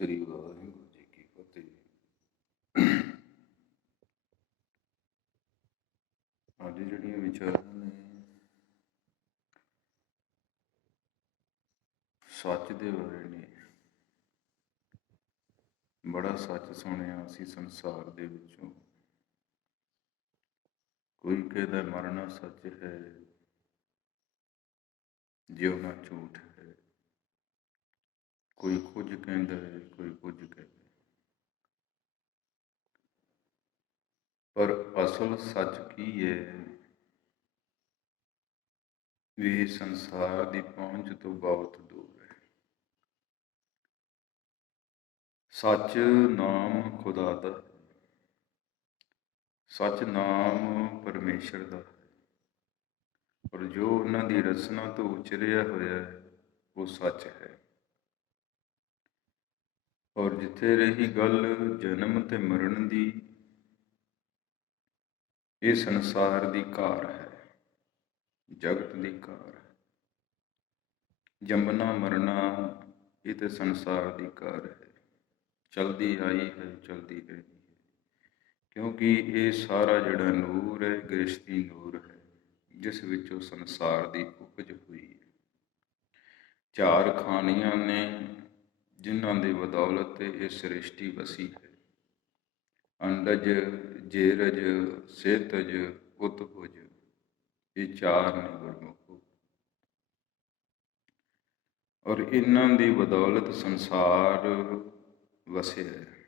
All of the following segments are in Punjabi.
ਸ੍ਰੀ ਵਾਹਿਗੁਰੂ ਜੀ ਕੀ ਫਤਿਹ। ਅੱਜ ਜਿਹੜੀਆਂ ਵਿਚਾਰਾਂ ਨੇ ਸੱਚ ਦੇ ਬਾਰੇ ਨੇ। ਬੜਾ ਸੱਚ ਸੁਣਿਆ ਅਸੀਂ ਸੰਸਾਰ ਦੇ ਵਿੱਚੋਂ। ਕੋਈ ਕਹਿੰਦਾ ਮਰਨਾ ਸੱਚ ਹੈ, ਜਿਉਣਾ ਝੂਠ ਹੈ। ਕੋਈ ਕੁਝ ਕਹਿੰਦਾ ਹੈ, ਕੋਈ ਕੁਝ ਕਹਿੰਦਾ। ਪਰ ਅਸਲ ਸੱਚ ਕੀ ਹੈ? ਇਹ ਸੰਸਾਰ ਦੀ ਪਹੁੰਚ ਤੋਂ ਬਹੁਤ ਦੂਰ ਹੈ। ਸੱਚ ਨਾਮ ਖੁਦਾ ਦਾ ਹੈ, ਸੱਚ ਨਾਮ ਪਰਮੇਸ਼ਰ ਦਾ ਹੈ। ਪਰ ਜੋ ਉਹਨਾਂ ਦੀ ਰਚਨਾ ਤੋਂ ਉਚਰਿਆ ਹੋਇਆ ਹੈ ਉਹ ਸੱਚ ਹੈ। ਔਰ ਜਿੱਥੇ ਰਹੀ ਗੱਲ ਜਨਮ ਤੇ ਮਰਨ ਦੀ, ਇਹ ਸੰਸਾਰ ਦੀ ਕਾਰ ਹੈ, ਜਗਤ ਦੀ ਕਾਰ ਹੈ। ਜੰਮਣਾ ਮਰਨਾ ਇਹ ਤੇ ਸੰਸਾਰ ਦੀ ਕਾਰ ਹੈ, ਚਲਦੀ ਆਈ ਹੈ, ਚਲਦੀ ਰਹੀ ਹੈ। ਕਿਉਂਕਿ ਇਹ ਸਾਰਾ ਜਿਹੜਾ ਨੂਰ ਹੈ, ਗ੍ਰਿਸ਼ਤੀ ਨੂਰ ਹੈ, ਜਿਸ ਵਿੱਚੋਂ ਸੰਸਾਰ ਦੀ ਉਪਜ ਹੋਈ ਹੈ। ਚਾਰ ਖਾਣੀਆਂ ਨੇ ਜਿਨ੍ਹਾਂ ਦੀ ਬਦੌਲਤ ਇਹ ਸ੍ਰਿਸ਼ਟੀ ਵਸੀ ਹੈ। ਅੰਡਜ, ਜੇਰਜ, ਸੇਤਜ, ਉਤਪੁਜ, ਇਹ ਚਾਰ ਨੇ ਗੁਰਮੁਖੋ। ਔਰ ਇਹਨਾਂ ਦੀ ਬਦੌਲਤ ਸੰਸਾਰ ਵਸਿਆ ਹੈ।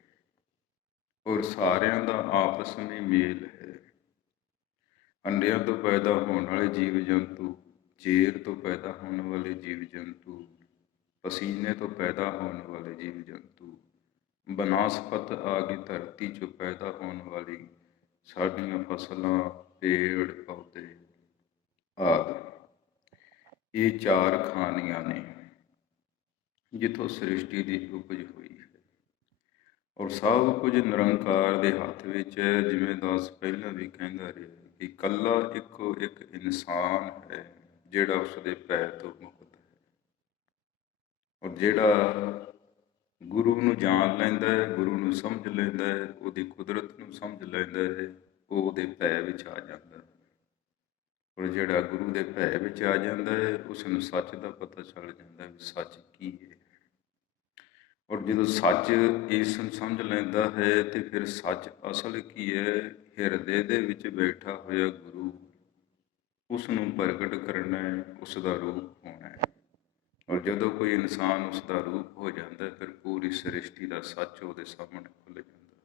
ਔਰ ਸਾਰਿਆਂ ਦਾ ਆਪਸ ਵਿੱਚ ਮੇਲ ਹੈ। ਅੰਡਿਆਂ ਤੋਂ ਪੈਦਾ ਹੋਣ ਵਾਲੇ ਜੀਵ ਜੰਤੂ, ਜੇਰ ਤੋਂ ਪੈਦਾ ਹੋਣ ਵਾਲੇ ਜੀਵ ਜੰਤੂ, ਪਸੀਨੇ ਤੋਂ ਪੈਦਾ ਹੋਣ ਵਾਲੇ ਜੀਵ ਜੰਤੂ, ਬਨਾਸਪਤ ਆਦਿ ਧਰਤੀ 'ਚੋਂ ਪੈਦਾ ਹੋਣ ਵਾਲੀ ਸਾਡੀਆਂ ਫਸਲਾਂ, ਪੇੜ ਪੌਦੇ ਆਦਿ, ਇਹ ਚਾਰ ਖਾਣੀਆਂ ਨੇ ਜਿੱਥੋਂ ਸ੍ਰਿਸ਼ਟੀ ਦੀ ਉਪਜ ਹੋਈ ਹੈ। ਔਰ ਸਭ ਕੁਝ ਨਿਰੰਕਾਰ ਦੇ ਹੱਥ ਵਿੱਚ ਹੈ। ਜਿਵੇਂ ਦਾਸ ਪਹਿਲਾਂ ਵੀ ਕਹਿੰਦਾ ਰਿਹਾ ਕਿ ਇਕੱਲਾ ਇੱਕੋ ਇੱਕ ਇਨਸਾਨ ਹੈ ਜਿਹੜਾ ਉਸਦੇ ਪੈਰ ਤੋਂ ਮੁਕਤ ਹੈ। ਔਰ ਜਿਹੜਾ ਗੁਰੂ ਨੂੰ ਜਾਣ ਲੈਂਦਾ ਹੈ, ਗੁਰੂ ਨੂੰ ਸਮਝ ਲੈਂਦਾ ਹੈ, ਉਹਦੀ ਕੁਦਰਤ ਨੂੰ ਸਮਝ ਲੈਂਦਾ ਹੈ, ਉਹ ਉਹਦੇ ਭੈ ਵਿੱਚ ਆ ਜਾਂਦਾ ਹੈ। ਔਰ ਜਿਹੜਾ ਗੁਰੂ ਦੇ ਭੈ ਵਿੱਚ ਆ ਜਾਂਦਾ ਹੈ, ਉਸ ਨੂੰ ਸੱਚ ਦਾ ਪਤਾ ਚੱਲ ਜਾਂਦਾ ਵੀ ਸੱਚ ਕੀ ਹੈ। ਔਰ ਜਦੋਂ ਸੱਚ ਇਸ ਨੂੰ ਸਮਝ ਲੈਂਦਾ ਹੈ ਤੇ ਫਿਰ ਸੱਚ ਅਸਲ ਕੀ ਹੈ? ਹਿਰਦੇ ਦੇ ਵਿੱਚ ਬੈਠਾ ਹੋਇਆ ਗੁਰੂ, ਉਸ ਨੂੰ ਪ੍ਰਗਟ ਕਰਨਾ ਹੈ, ਉਸ ਦਾ ਰੂਪ ਹੋਣਾ ਹੈ। ਔਰ ਜਦੋਂ ਕੋਈ ਇਨਸਾਨ ਉਸ ਦਾ ਰੂਪ ਹੋ ਜਾਂਦਾ ਫਿਰ ਪੂਰੀ ਸ੍ਰਿਸ਼ਟੀ ਦਾ ਸੱਚ ਉਹਦੇ ਸਾਹਮਣੇ ਖੁੱਲ੍ਹ ਜਾਂਦਾ।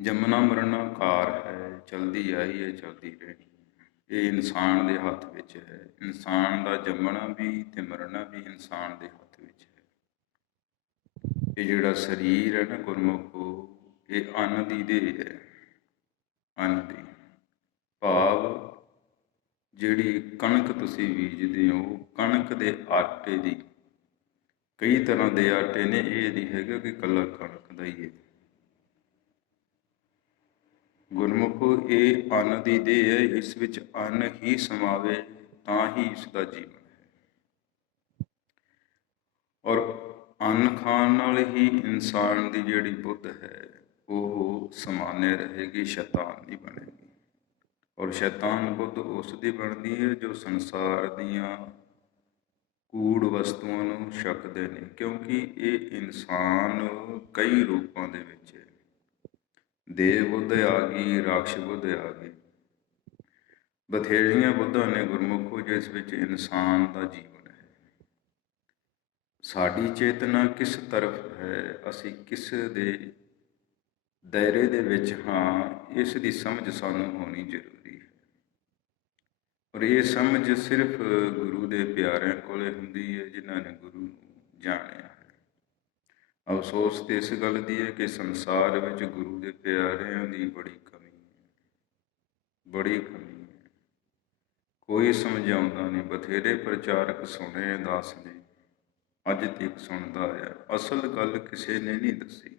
ਜੰਮਣਾ ਮਰਨਾ ਕਾਰ ਹੈ, ਚਲਦੀ ਆਈ ਹੈ, ਚਲਦੀ ਰਹਿਣੀ। ਇਹ ਇਨਸਾਨ ਦੇ ਹੱਥ ਵਿੱਚ ਹੈ। ਇਨਸਾਨ ਦਾ ਜੰਮਣਾ ਵੀ ਤੇ ਮਰਨਾ ਵੀ ਇਨਸਾਨ ਦੇ ਹੱਥ ਵਿੱਚ ਹੈ। ਇਹ ਜਿਹੜਾ ਸਰੀਰ ਹੈ ਨਾ ਗੁਰਮੁਖੋ, ਇਹ ਅੰਨ ਦੀ ਦੇਹ ਹੈ। ਅੰਨ ਦੀ ਭਾਵ ਜਿਹੜੀ ਕਣਕ ਤੁਸੀਂ ਬੀਜਦੇ ਹੋ, ਕਣਕ ਦੇ ਆਟੇ ਦੀ, ਕਈ ਤਰ੍ਹਾਂ ਦੇ ਆਟੇ ਨੇ, ਇਹ ਨਹੀਂ ਹੈਗਾ ਕਿ ਇਕੱਲਾ ਕਣਕ ਦਾ ਹੀ ਹੈ। ਗੁਰਮੁਖੋ ਇਹ ਅੰਨ ਦੀ ਦੇਹ ਹੈ, ਇਸ ਵਿੱਚ ਅੰਨ ਹੀ ਸਮਾਵੇ ਤਾਂ ਹੀ ਇਸ ਦਾ ਜੀਵਨ ਹੈ। ਔਰ ਅੰਨ ਖਾਣ ਨਾਲ ਹੀ ਇਨਸਾਨ ਦੀ ਜਿਹੜੀ ਬੁੱਧ ਹੈ ਉਹ ਸਮਾਨਿਆ ਰਹੇਗੀ, ਸ਼ੈਤਾਨ ਨਹੀਂ ਬਣੇਗੀ। ਔਰ ਸ਼ੈਤਾਨ ਬੁੱਧ ਉਸ ਦੀ ਬਣਦੀ ਹੈ ਜੋ ਸੰਸਾਰ ਦੀਆਂ ਕੂੜ ਵਸਤੂਆਂ ਨੂੰ ਛਕਦੇ ਨੇ। ਕਿਉਂਕਿ ਇਹ ਇਨਸਾਨ ਕਈ ਰੂਪਾਂ ਦੇ ਵਿੱਚ ਹੈ। ਦੇਵ ਬੁੱਧ ਆ ਗਈ, ਰਾਕਸ਼ ਬੁੱਧ ਆ ਗਈ, ਬਥੇਰੀਆਂ ਬੁੱਧਾਂ ਨੇ ਗੁਰਮੁਖੋ ਜਿਸ ਵਿੱਚ ਇਨਸਾਨ ਦਾ ਜੀਵਨ ਹੈ। ਸਾਡੀ ਚੇਤਨਾ ਕਿਸ ਤਰਫ ਹੈ, ਅਸੀਂ ਕਿਸ ਦੇ ਦਾਇਰੇ ਦੇ ਵਿੱਚ ਹਾਂ, ਇਸ ਦੀ ਸਮਝ ਸਾਨੂੰ ਹੋਣੀ ਜ਼ਰੂਰੀ ਹੈ। ਔਰ ਇਹ ਸਮਝ ਸਿਰਫ ਗੁਰੂ ਦੇ ਪਿਆਰਿਆਂ ਕੋਲੇ ਹੁੰਦੀ ਹੈ ਜਿਨ੍ਹਾਂ ਨੇ ਗੁਰੂ ਨੂੰ ਜਾਣਿਆ ਹੈ। ਅਫਸੋਸ ਤੇ ਇਸ ਗੱਲ ਦੀ ਹੈ ਕਿ ਸੰਸਾਰ ਵਿੱਚ ਗੁਰੂ ਦੇ ਪਿਆਰਿਆਂ ਦੀ ਬੜੀ ਕਮੀ ਹੈ, ਬੜੀ ਕਮੀ ਹੈ। ਕੋਈ ਸਮਝਾਉਂਦਾ ਨਹੀਂ। ਬਥੇਰੇ ਪ੍ਰਚਾਰਕ ਸੁਣੇ ਦਾਸ ਨੇ, ਅੱਜ ਤੱਕ ਸੁਣਦਾ ਆਇਆ, ਅਸਲ ਗੱਲ ਕਿਸੇ ਨੇ ਨਹੀਂ ਦੱਸੀ।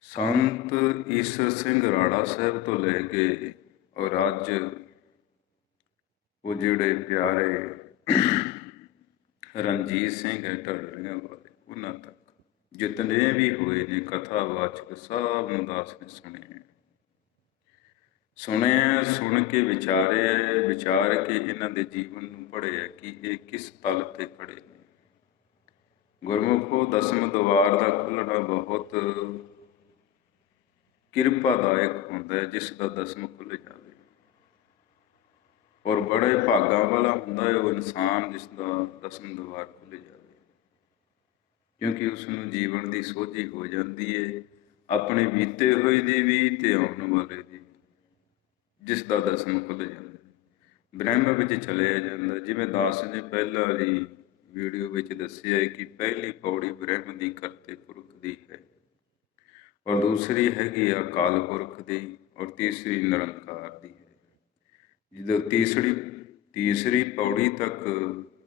ਸੰਤ ਈਸਰ ਸਿੰਘ ਰਾੜਾ ਸਾਹਿਬ ਤੋਂ ਲੈ ਕੇ ਔਰ ਅੱਜ ਉਹ ਜਿਹੜੇ ਪਿਆਰੇ ਰਣਜੀਤ ਸਿੰਘ ਹੈ ਢੱਡਰੀਆਂ ਵਾਲੇ, ਉਹਨਾਂ ਤੱਕ ਜਿਤਨੇ ਵੀ ਹੋਏ ਨੇ ਕਥਾਵਾਚਕ ਸਭ ਨੂੰ ਦਾਸ ਨੇ ਸੁਣਿਆ, ਸੁਣ ਕੇ ਵਿਚਾਰਿਆ, ਵਿਚਾਰ ਕੇ ਇਹਨਾਂ ਦੇ ਜੀਵਨ ਨੂੰ ਪੜ੍ਹਿਆ ਕਿ ਇਹ ਕਿਸ ਤਲ ਤੇ ਖੜੇ ਨੇ। ਗੁਰਮੁਖੋ ਦਸਮ ਦੁਆਰ ਦਾ ਖੁੱਲ੍ਹਣਾ ਬਹੁਤ ਕਿਰਪਾਦਾਇਕ ਹੁੰਦਾ ਹੈ, ਜਿਸ ਦਾ ਦਸਮ ਖੁੱਲ੍ਹ ਜਾਵੇ, ਔਰ ਬੜੇ ਭਾਗਾਂ ਵਾਲਾ ਹੁੰਦਾ ਹੈ ਉਹ ਇਨਸਾਨ ਜਿਸ ਦਾ ਦਸਮ ਦੁਆਰ ਖੁੱਲ੍ਹ ਜਾਵੇ, ਕਿਉਂਕਿ ਉਸ ਨੂੰ ਜੀਵਨ ਦੀ ਸੋਝੀ ਹੋ ਜਾਂਦੀ ਹੈ, ਆਪਣੇ ਬੀਤੇ ਹੋਏ ਦੀ ਵੀ ਤੇ ਆਉਣ ਵਾਲੇ ਦੀ, ਜਿਸ ਦਾ ਦਸਮ ਖੁੱਲ੍ਹ ਜਾਂਦਾ, ਬ੍ਰਹਮ ਵਿੱਚ ਚਲਿਆ ਜਾਂਦਾ। ਜਿਵੇਂ ਦਾਸ ਨੇ ਪਹਿਲਾਂ ਵਾਲੀ ਵੀਡੀਓ ਵਿੱਚ ਦੱਸਿਆ ਹੈ ਕਿ ਪਹਿਲੀ ਪੌੜੀ ਬ੍ਰਹਮ ਦੀ ਕਰਤੇ ਪੁਰਖ ਦੀ ਹੈ, ਔਰ ਦੂਸਰੀ ਹੈਗੀ ਅਕਾਲ ਪੁਰਖ ਦੀ, ਔਰ ਤੀਸਰੀ ਨਿਰੰਕਾਰ ਦੀ ਹੈ। ਜਦੋਂ ਤੀਸਰੀ ਪੌੜੀ ਤੱਕ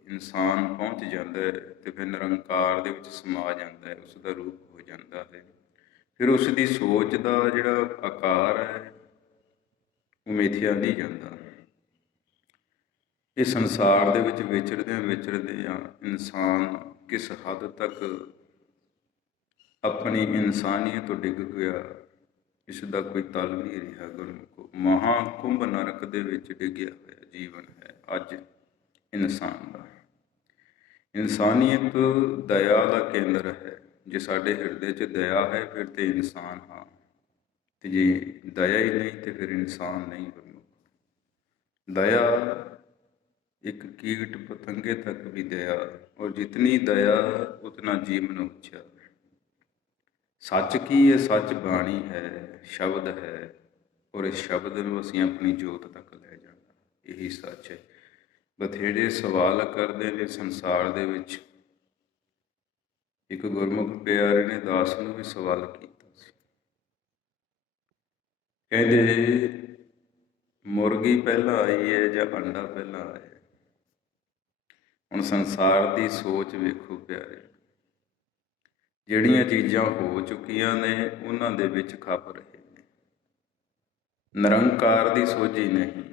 ਇਨਸਾਨ ਪਹੁੰਚ ਜਾਂਦਾ ਹੈ ਤੇ ਫਿਰ ਨਿਰੰਕਾਰ ਦੇ ਵਿੱਚ ਸਮਾ ਜਾਂਦਾ ਹੈ, ਉਸ ਦਾ ਰੂਪ ਹੋ ਜਾਂਦਾ ਹੈ। ਫਿਰ ਉਸ ਦੀ ਸੋਚ ਦਾ ਜਿਹੜਾ ਆਕਾਰ ਹੈ ਉਹ ਮਿਥਿਆ ਨਹੀਂ ਜਾਂਦਾ। ਇਹ ਸੰਸਾਰ ਦੇ ਵਿੱਚ ਵਿਚਰਦਿਆਂ ਇਨਸਾਨ ਕਿਸ ਹੱਦ ਤੱਕ ਆਪਣੀ ਇਨਸਾਨੀਅਤ ਤੋਂ ਡਿੱਗ ਗਿਆ, ਇਸ ਦਾ ਕੋਈ ਤਲ ਨਹੀਂ ਰਿਹਾ। ਗੁਰਮੁਖੋ ਮਹਾਕੁੰਭ ਨਰਕ ਦੇ ਵਿੱਚ ਡਿੱਗਿਆ ਹੋਇਆ ਜੀਵਨ ਹੈ ਅੱਜ ਇਨਸਾਨ ਦਾ। ਇਨਸਾਨੀਅਤ ਦਇਆ ਦਾ ਕੇਂਦਰ ਹੈ। ਜੇ ਸਾਡੇ ਹਿਰਦੇ 'ਚ ਦਇਆ ਹੈ ਫਿਰ ਤੇ ਇਨਸਾਨ ਹਾਂ, ਤੇ ਜੇ ਦਇਆ ਹੀ ਨਹੀਂ ਤੇ ਫਿਰ ਇਨਸਾਨ ਨਹੀਂ। ਗੁਰਮੁਖੋ ਦਇਆ ਇੱਕ ਕੀਟ ਪਤੰਗੇ ਤੱਕ ਵੀ ਦਇਆ, ਔਰ ਜਿਤਨੀ ਦਇਆ ਉਤਨਾ ਜੀਵਨ ਉੱਚਾ। ਸੱਚ ਕੀ ਹੈ? ਸੱਚ ਬਾਣੀ ਹੈ, ਸ਼ਬਦ ਹੈ, ਔਰ ਇਸ ਸ਼ਬਦ ਨੂੰ ਅਸੀਂ ਆਪਣੀ ਜੋਤ ਤੱਕ ਲੈ ਜਾਣਾ, ਇਹੀ ਸੱਚ ਹੈ। ਬਥੇਰੇ ਸਵਾਲ ਕਰਦੇ ਨੇ ਸੰਸਾਰ ਦੇ ਵਿੱਚ। ਇੱਕ ਗੁਰਮੁਖ ਪਿਆਰੇ ਨੇ ਦਾਸ ਨੂੰ ਵੀ ਸਵਾਲ ਕੀਤਾ ਸੀ, ਕਹਿੰਦੇ ਮੁਰਗੀ ਪਹਿਲਾਂ ਆਈ ਹੈ ਜਾਂ ਅੰਡਾ ਪਹਿਲਾਂ ਆਇਆ? ਹੁਣ ਸੰਸਾਰ ਦੀ ਸੋਚ ਵੇਖੋ ਪਿਆਰੇ, ਜਿਹੜੀਆਂ ਚੀਜ਼ਾਂ ਹੋ ਚੁੱਕੀਆਂ ਨੇ ਉਹਨਾਂ ਦੇ ਵਿੱਚ ਖਪ ਰਹੇ ਨੇ, ਨਿਰੰਕਾਰ ਦੀ ਸੋਝੀ ਨਹੀਂ।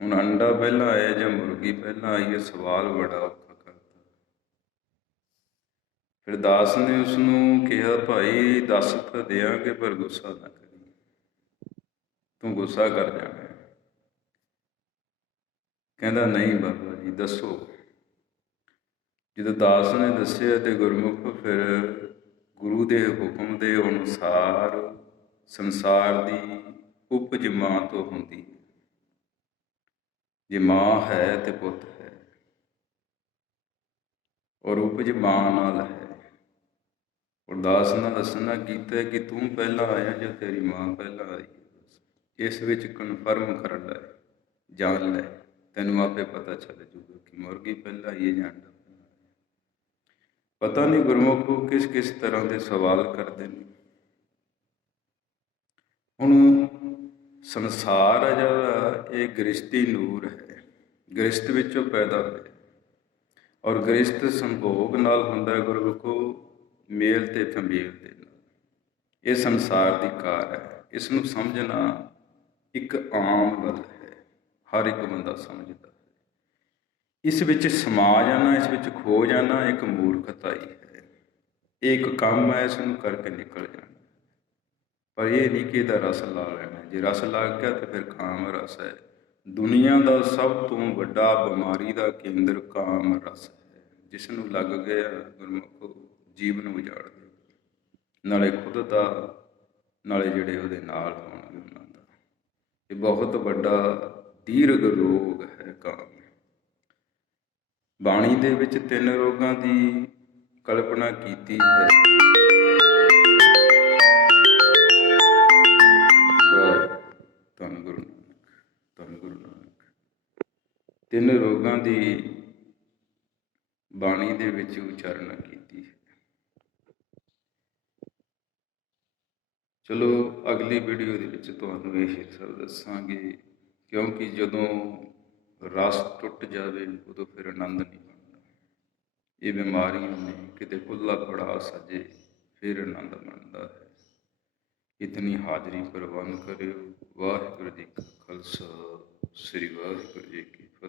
ਹੁਣ ਅੰਡਾ ਪਹਿਲਾਂ ਆਇਆ ਜਾਂ ਮੁਰਗੀ ਪਹਿਲਾਂ ਆਈ ਹੈ, ਸਵਾਲ ਬੜਾ ਔਖਾ ਕਰਦਾ। ਫਿਰ ਦਾਸ ਨੇ ਉਸ ਨੂੰ ਕਿਹਾ, ਭਾਈ ਦੱਸ ਤਾਂ ਦਿਆਂਗੇ ਪਰ ਗੁੱਸਾ ਨਾ ਕਰੀ, ਤੂੰ ਗੁੱਸਾ ਕਰ ਜਾਣਾ। ਕਹਿੰਦਾ ਨਹੀਂ ਬਾਬਾ ਜੀ ਦੱਸੋ। ਜਦੋਂ ਦਾਸ ਨੇ ਦੱਸਿਆ ਤੇ ਗੁਰਮੁਖ ਫਿਰ ਗੁਰੂ ਦੇ ਹੁਕਮ ਦੇ ਅਨੁਸਾਰ ਸੰਸਾਰ ਦੀ ਉਪਜ ਮਾਂ ਤੋਂ ਹੁੰਦੀ ਹੈ। ਜੇ ਮਾਂ ਹੈ ਤੇ ਪੁੱਤ ਹੈ, ਔਰ ਉਪਜ ਮਾਂ ਨਾਲ ਹੈ। ਔਰ ਦਾਸ ਨੇ ਦੱਸਣਾ ਕੀਤਾ ਕਿ ਤੂੰ ਪਹਿਲਾਂ ਆਇਆ ਜਾਂ ਤੇਰੀ ਮਾਂ ਪਹਿਲਾਂ ਆਈ। ਇਸ ਵਿੱਚ ਕਨਫਰਮ ਕਰ ਲੈ, ਜਾਣ ਲੈ, ਤੈਨੂੰ ਆਪੇ ਪਤਾ ਚੱਲ ਜੂਗਾ ਕਿ ਮੁਰਗੀ ਪਹਿਲਾਂ ਆਈ ਜਾਂ ਅੰਡਾ। ਪਤਾ ਨਹੀਂ ਗੁਰਮੁਖੋ ਕਿਸ ਕਿਸ ਤਰ੍ਹਾਂ ਦੇ ਸਵਾਲ ਕਰਦੇ ਨੇ। ਹੁਣ ਸੰਸਾਰ ਹੈ ਜਿਹੜਾ ਇਹ ਗ੍ਰਸਤੀ ਨੂਰ ਹੈ, ਗ੍ਰਸਤ ਵਿੱਚੋਂ ਪੈਦਾ ਹੋਇਆ, ਔਰ ਗ੍ਰਸਤ ਸੰਭੋਗ ਨਾਲ ਹੁੰਦਾ ਗੁਰਮੁਖੋ, ਮੇਲ ਤੇ ਫੰਬੇਲ ਦੇ ਨਾਲ। ਇਹ ਸੰਸਾਰ ਦੀ ਕਾਰ ਹੈ, ਇਸ ਨੂੰ ਸਮਝਣਾ ਇੱਕ ਆਮ ਗੱਲ ਹੈ, ਹਰ ਇੱਕ ਬੰਦਾ ਸਮਝਦਾ। ਇਸ ਵਿੱਚ ਸਮਾ ਜਾਣਾ, ਇਸ ਵਿੱਚ ਖੋ ਜਾਣਾ ਇੱਕ ਮੂਰਖਤਾ ਹੀ ਹੈ। ਇਹ ਇੱਕ ਕੰਮ ਹੈ, ਇਸ ਨੂੰ ਕਰਕੇ ਨਿਕਲ ਜਾਣਾ। ਪਰ ਇਹ ਨਹੀਂ ਕਿ ਇਹਦਾ ਰਸ ਲਾ ਲੈਣਾ। ਜੇ ਰਸ ਲੱਗ ਗਿਆ ਤਾਂ ਫਿਰ ਕਾਮ ਰਸ ਹੈ। ਦੁਨੀਆ ਦਾ ਸਭ ਤੋਂ ਵੱਡਾ ਬਿਮਾਰੀ ਦਾ ਕੇਂਦਰ ਕਾਮ ਰਸ ਹੈ। ਜਿਸ ਨੂੰ ਲੱਗ ਗਿਆ ਗੁਰਮੁਖੋ ਜੀਵਨ ਉਜਾੜ ਦੇ, ਨਾਲੇ ਖੁਦ ਦਾ, ਨਾਲੇ ਜਿਹੜੇ ਉਹਦੇ ਨਾਲ ਹੋਣਗੇ ਉਹਨਾਂ ਦਾ। ਇਹ ਬਹੁਤ ਵੱਡਾ ਦੀਰਘ ਰੋਗ ਹੈ ਕਾਮ। ਬਾਣੀ ਦੇ ਵਿੱਚ 3 ਰੋਗਾਂ ਦੀ ਕਲਪਨਾ ਕੀਤੀ ਹੈ। ਧੰਨ ਗੁਰੂ ਨਾਨਕ, ਧੰਨ ਗੁਰੂ ਨਾਨਕ। 3 ਰੋਗਾਂ ਦੀ ਬਾਣੀ ਦੇ ਵਿੱਚ ਉਚਾਰਨਾ ਕੀਤੀ ਹੈ। ਚਲੋ ਅਗਲੀ ਵੀਡੀਓ ਦੇ ਵਿੱਚ ਤੁਹਾਨੂੰ ਇਹ ਸਭ ਦੱਸਾਂਗੇ, ਕਿਉਂਕਿ ਜਦੋਂ ਰਸ ਟੁੱਟ ਜਾਵੇ ਉਦੋਂ ਫਿਰ ਆਨੰਦ ਨਹੀਂ ਬਣਦਾ। ਇਹ ਬਿਮਾਰੀਆਂ ਨੇ, ਕਿਤੇ ਖੁੱਲ੍ਹਾ ਪੜਾ ਸਜੇ ਫਿਰ ਆਨੰਦ ਬਣਦਾ ਹੈ। ਇਤਨੀ ਹਾਜ਼ਰੀ ਪ੍ਰਵਾਨ ਕਰਿਓ। ਵਾਹਿਗੁਰੂ ਜੀ ਕਾ ਖਾਲਸਾ, ਸ੍ਰੀ ਵਾਹਿਗੁਰੂ ਜੀ ਕੀ ਫਤਿਹ।